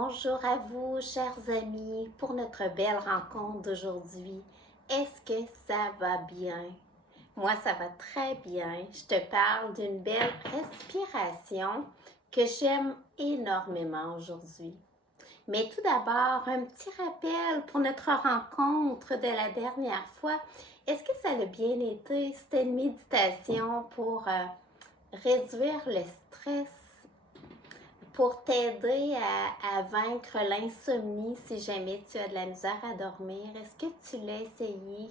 Bonjour à vous, chers amis, pour notre belle rencontre d'aujourd'hui. Est-ce que ça va bien? Moi, ça va très bien. Je te parle d'une belle respiration que j'aime énormément aujourd'hui. Mais tout d'abord, un petit rappel pour notre rencontre de la dernière fois. Est-ce que ça a bien été? C'était une méditation pour réduire le stress, pour t'aider à vaincre l'insomnie si jamais tu as de la misère à dormir. Est-ce que tu l'as essayé?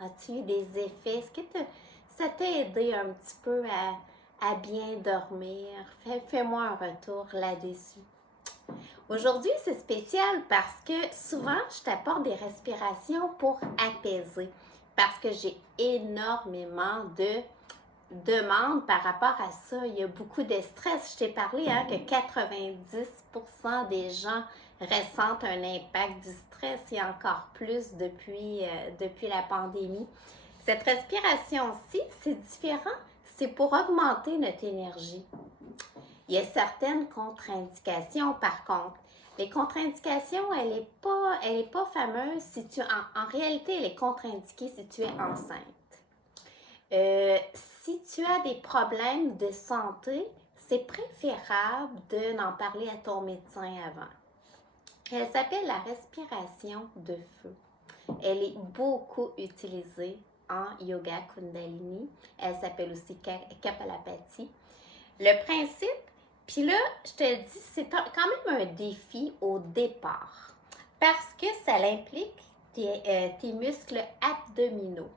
As-tu eu des effets? Est-ce que ça t'a aidé un petit peu à bien dormir? Fais-moi un retour là-dessus. Aujourd'hui, c'est spécial parce que souvent, je t'apporte des respirations pour apaiser. Parce que j'ai énormément de demandes par rapport à ça. Il y a beaucoup de stress. Je t'ai parlé que 90% des gens ressentent un impact du stress et encore plus depuis la pandémie. Cette respiration-ci, c'est différent. C'est pour augmenter notre énergie. Il y a certaines contre-indications par contre. Les contre-indications, elle est pas fameuse si tu en réalité, elle est contre-indiquée si tu es enceinte. Si tu as des problèmes de santé, c'est préférable de n'en parler à ton médecin avant. Elle s'appelle la respiration de feu. Elle est beaucoup utilisée en yoga Kundalini. Elle s'appelle aussi Kapalabhati. Le principe, puis là, je te dis, c'est quand même un défi au départ parce que ça implique tes muscles abdominaux.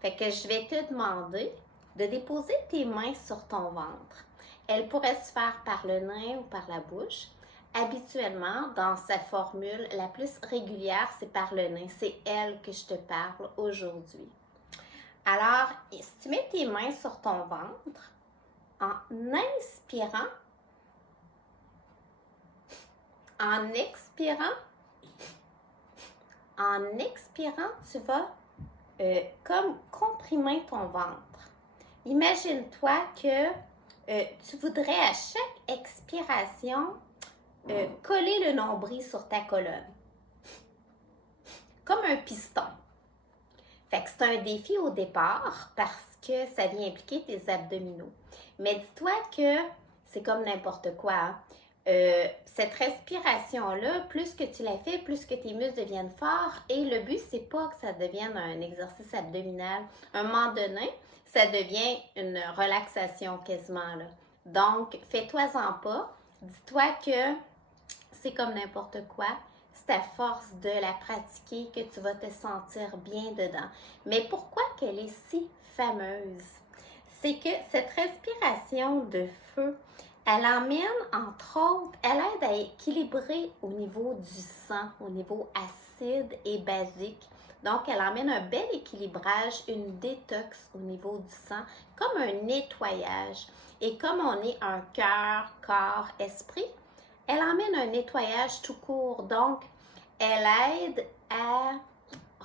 Fait que je vais te demander de déposer tes mains sur ton ventre. Elle pourrait se faire par le nez ou par la bouche. Habituellement, dans sa formule la plus régulière, c'est par le nez. C'est elle que je te parle aujourd'hui. Alors, si tu mets tes mains sur ton ventre, en inspirant, en expirant, tu vas comme comprimer ton ventre. Imagine-toi que tu voudrais à chaque expiration coller le nombril sur ta colonne. Comme un piston. Fait que c'est un défi au départ parce que ça vient impliquer tes abdominaux. Mais dis-toi que c'est comme n'importe quoi. Hein? Cette respiration-là, plus que tu la fais, plus que tes muscles deviennent forts. Et le but, c'est pas que ça devienne un exercice abdominal. À un moment donné, ça devient une relaxation quasiment. Là. Donc, fais-toi-en pas. Dis-toi que c'est comme n'importe quoi. C'est à force de la pratiquer que tu vas te sentir bien dedans. Mais pourquoi qu'elle est si fameuse? C'est que cette respiration de feu, elle emmène, entre autres, elle aide à équilibrer au niveau du sang, au niveau acide et basique. Donc, elle emmène un bel équilibrage, une détox au niveau du sang, comme un nettoyage. Et comme on est un cœur, corps, esprit, elle emmène un nettoyage tout court. Donc, elle aide à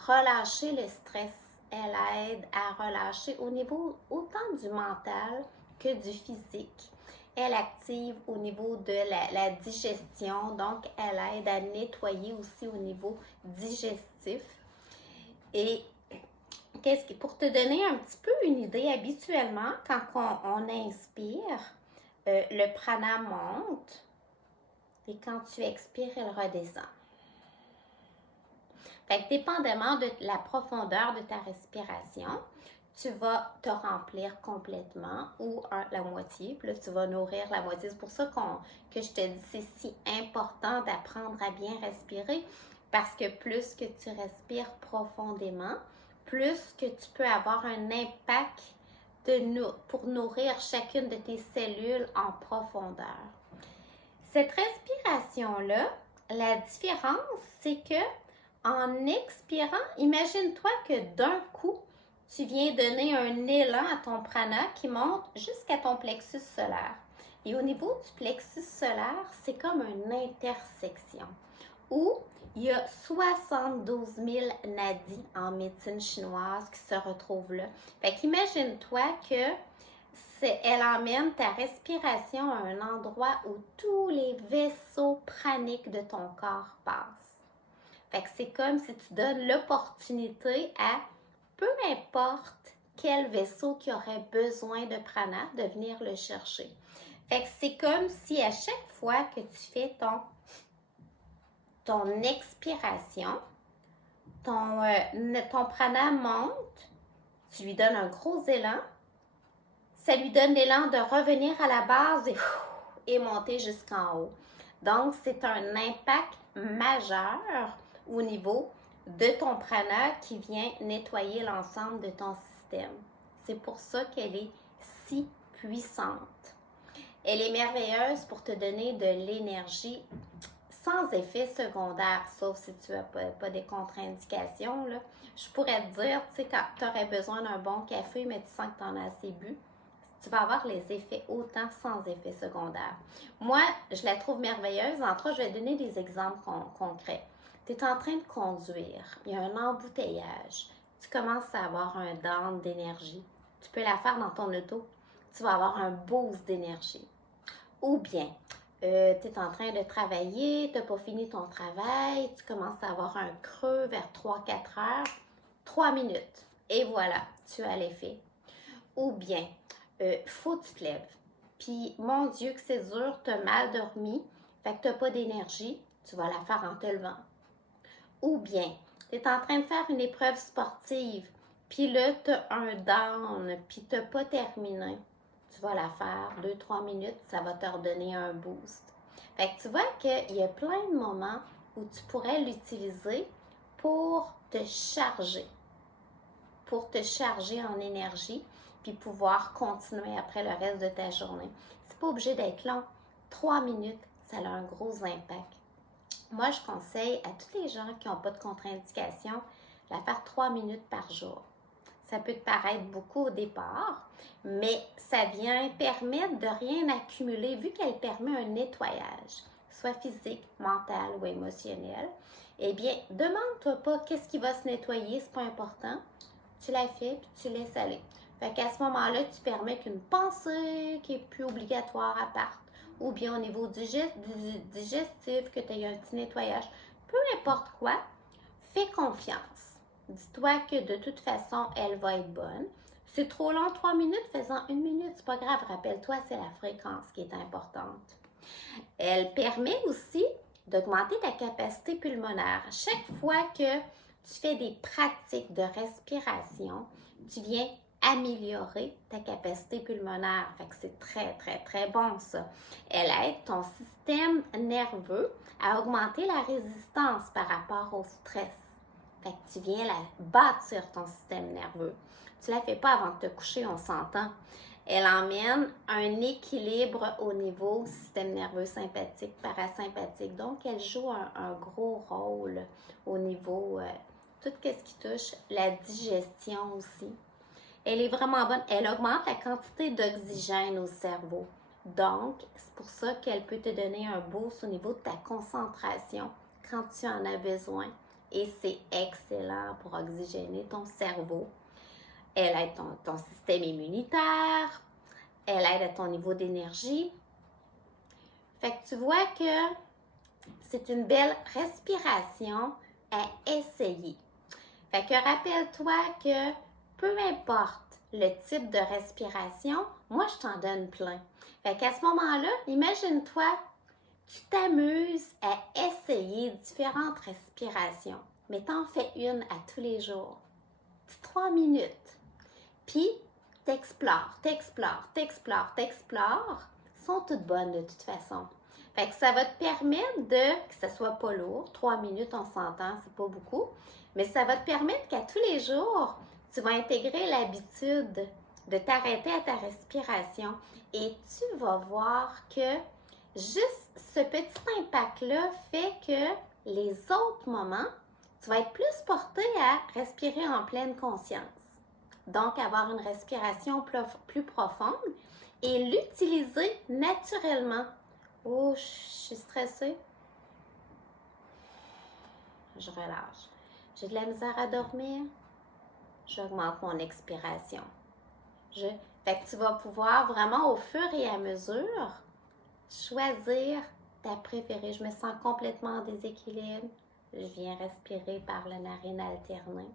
relâcher le stress. Elle aide à relâcher au niveau autant du mental que du physique. Elle active au niveau de la digestion, donc elle aide à nettoyer aussi au niveau digestif. Et pour te donner un petit peu une idée, habituellement, quand on inspire, le prana monte et quand tu expires, elle redescend. Fait que dépendamment de la profondeur de ta respiration, tu vas te remplir complètement ou la moitié. Puis là, tu vas nourrir la moitié. C'est pour ça que je te dis c'est si important d'apprendre à bien respirer parce que plus que tu respires profondément, plus que tu peux avoir un impact pour nourrir chacune de tes cellules en profondeur. Cette respiration-là, la différence, c'est que en expirant, imagine-toi que d'un coup, tu viens donner un élan à ton prana qui monte jusqu'à ton plexus solaire. Et au niveau du plexus solaire, c'est comme une intersection où il y a 72 000 nadis en médecine chinoise qui se retrouvent là. Fait qu'imagine-toi que elle emmène ta respiration à un endroit où tous les vaisseaux pranique de ton corps passe. Fait que c'est comme si tu donnes l'opportunité à peu importe quel vaisseau qui aurait besoin de prana de venir le chercher. Fait que c'est comme si à chaque fois que tu fais ton expiration, ton prana monte, tu lui donnes un gros élan, ça lui donne l'élan de revenir à la base et monter jusqu'en haut. Donc, c'est un impact majeur au niveau de ton prana qui vient nettoyer l'ensemble de ton système. C'est pour ça qu'elle est si puissante. Elle est merveilleuse pour te donner de l'énergie sans effet secondaire, sauf si tu n'as pas des contre-indications. Là. Je pourrais te dire, tu sais, quand tu aurais besoin d'un bon café, mais tu sens que tu en as assez bu, tu vas avoir les effets autant sans effet secondaire. Moi, je la trouve merveilleuse. Entre autres, je vais te donner des exemples concrets. Tu es en train de conduire, il y a un embouteillage, tu commences à avoir un down d'énergie. Tu peux la faire dans ton auto, tu vas avoir un boost d'énergie. Ou bien, tu es en train de travailler, tu n'as pas fini ton travail, tu commences à avoir un creux vers 3-4 heures, 3 minutes, et voilà, tu as l'effet. Ou bien, faut que tu te lèves. Puis, mon Dieu, que c'est dur, tu as mal dormi, fait que tu n'as pas d'énergie, tu vas la faire en te levant. Ou bien, tu es en train de faire une épreuve sportive, puis là, tu as un down, puis tu n'as pas terminé. Tu vas la faire 2-3 minutes, ça va te redonner un boost. Fait que tu vois qu'il y a plein de moments où tu pourrais l'utiliser pour te charger en énergie, puis pouvoir continuer après le reste de ta journée. C'est pas obligé d'être long. 3 minutes, ça a un gros impact. Moi, je conseille à tous les gens qui n'ont pas de contre-indication de la faire 3 minutes par jour. Ça peut te paraître beaucoup au départ, mais ça vient permettre de rien accumuler vu qu'elle permet un nettoyage, soit physique, mental ou émotionnel. Eh bien, demande-toi pas qu'est-ce qui va se nettoyer, c'est pas important. Tu la fais puis tu laisses aller. Fait qu'à ce moment-là, tu permets qu'une pensée qui est plus obligatoire parte, ou bien au niveau digestif, que tu aies un petit nettoyage, peu importe quoi, fais confiance. Dis-toi que de toute façon, elle va être bonne. C'est trop long, 3 minutes, fais-en 1 minute, c'est pas grave. Rappelle-toi, c'est la fréquence qui est importante. Elle permet aussi d'augmenter ta capacité pulmonaire. Chaque fois que tu fais des pratiques de respiration, tu viens améliorer ta capacité pulmonaire. Fait que c'est très, très, très bon ça. Elle aide ton système nerveux à augmenter la résistance par rapport au stress. Fait que tu viens bâtir ton système nerveux. Tu ne la fais pas avant de te coucher, on s'entend. Elle emmène un équilibre au niveau système nerveux sympathique, parasympathique. Donc, elle joue un gros rôle au niveau tout ce qui touche la digestion aussi. Elle est vraiment bonne. Elle augmente la quantité d'oxygène au cerveau. Donc, c'est pour ça qu'elle peut te donner un boost au niveau de ta concentration quand tu en as besoin. Et c'est excellent pour oxygéner ton cerveau. Elle aide ton système immunitaire. Elle aide à ton niveau d'énergie. Fait que tu vois que c'est une belle respiration à essayer. Fait que rappelle-toi que peu importe le type de respiration, moi je t'en donne plein. Fait qu'à ce moment-là, imagine-toi, tu t'amuses à essayer différentes respirations, mais t'en fais une à tous les jours. 3 minutes. Puis, t'explores. Sont toutes bonnes de toute façon. Fait que ça va te permettre que ça soit pas lourd. 3 minutes, on s'entend, c'est pas beaucoup. Mais ça va te permettre qu'à tous les jours, tu vas intégrer l'habitude de t'arrêter à ta respiration. Et tu vas voir que juste ce petit impact-là fait que les autres moments, tu vas être plus porté à respirer en pleine conscience. Donc, avoir une respiration plus profonde et l'utiliser naturellement. Oh, je suis stressée. Je relâche. J'ai de la misère à dormir. J'augmente mon expiration. Fait que tu vas pouvoir vraiment au fur et à mesure choisir ta préférée. Je me sens complètement en déséquilibre. Je viens respirer par la narine alternée.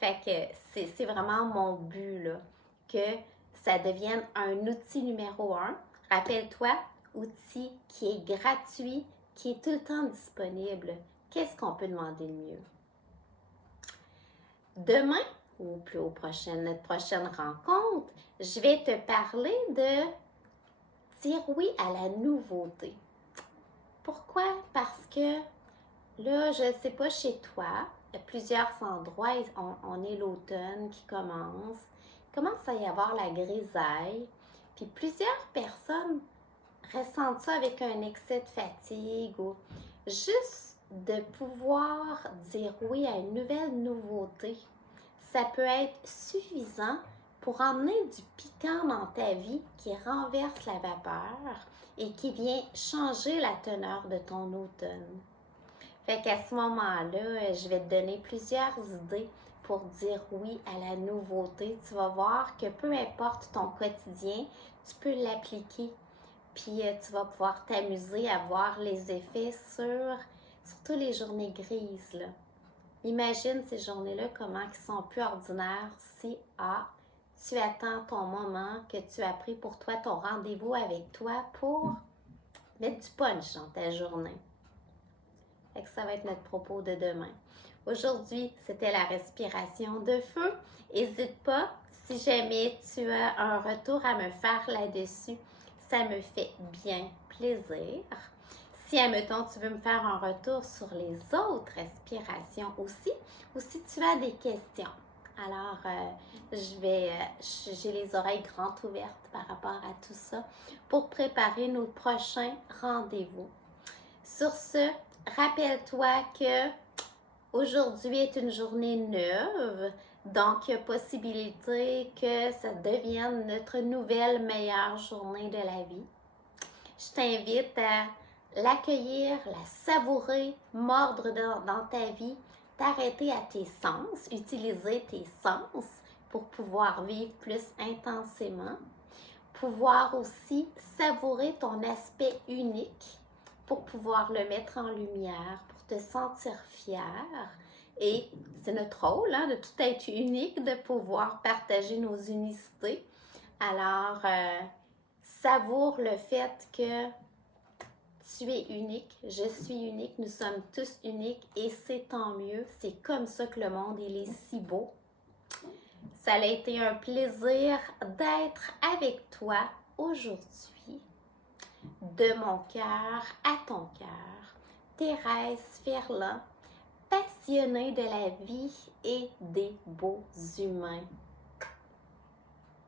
Fait que c'est vraiment mon but, là, que ça devienne un outil numéro un. Rappelle-toi, outil qui est gratuit, qui est tout le temps disponible. Qu'est-ce qu'on peut demander de mieux? Demain, ou plus au notre prochaine rencontre, je vais te parler de dire oui à la nouveauté. Pourquoi? Parce que là, je ne sais pas chez toi, à plusieurs endroits, on est l'automne qui commence. Il commence à y avoir la grisaille. Puis plusieurs personnes ressentent ça avec un excès de fatigue ou juste de pouvoir dire oui à une nouvelle nouveauté. Ça peut être suffisant pour emmener du piquant dans ta vie qui renverse la vapeur et qui vient changer la teneur de ton automne. Fait qu'à ce moment-là, je vais te donner plusieurs idées pour dire oui à la nouveauté. Tu vas voir que peu importe ton quotidien, tu peux l'appliquer. Puis tu vas pouvoir t'amuser à voir les effets surtout les journées grises, là. Imagine ces journées-là, comment elles sont plus ordinaires si tu attends ton moment que tu as pris pour toi, ton rendez-vous avec toi pour mettre du punch dans ta journée. Fait que ça va être notre propos de demain. Aujourd'hui, c'était la respiration de feu. N'hésite pas, si jamais tu as un retour à me faire là-dessus, ça me fait bien plaisir. Si, admettons, tu veux me faire un retour sur les autres respirations aussi, ou si tu as des questions, alors j'ai les oreilles grandes ouvertes par rapport à tout ça pour préparer nos prochains rendez-vous. Sur ce, rappelle-toi que aujourd'hui est une journée neuve, donc il y a possibilité que ça devienne notre nouvelle meilleure journée de la vie. Je t'invite à l'accueillir, la savourer, mordre dans ta vie, t'arrêter à tes sens, utiliser tes sens pour pouvoir vivre plus intensément, pouvoir aussi savourer ton aspect unique pour pouvoir le mettre en lumière, pour te sentir fier. Et c'est notre rôle, hein, de tout être unique, de pouvoir partager nos unicités. Alors, savoure le fait que tu es unique, je suis unique, nous sommes tous uniques et c'est tant mieux. C'est comme ça que le monde il est si beau. Ça a été un plaisir d'être avec toi aujourd'hui. De mon cœur à ton cœur, Thérèse Ferland, passionnée de la vie et des beaux humains.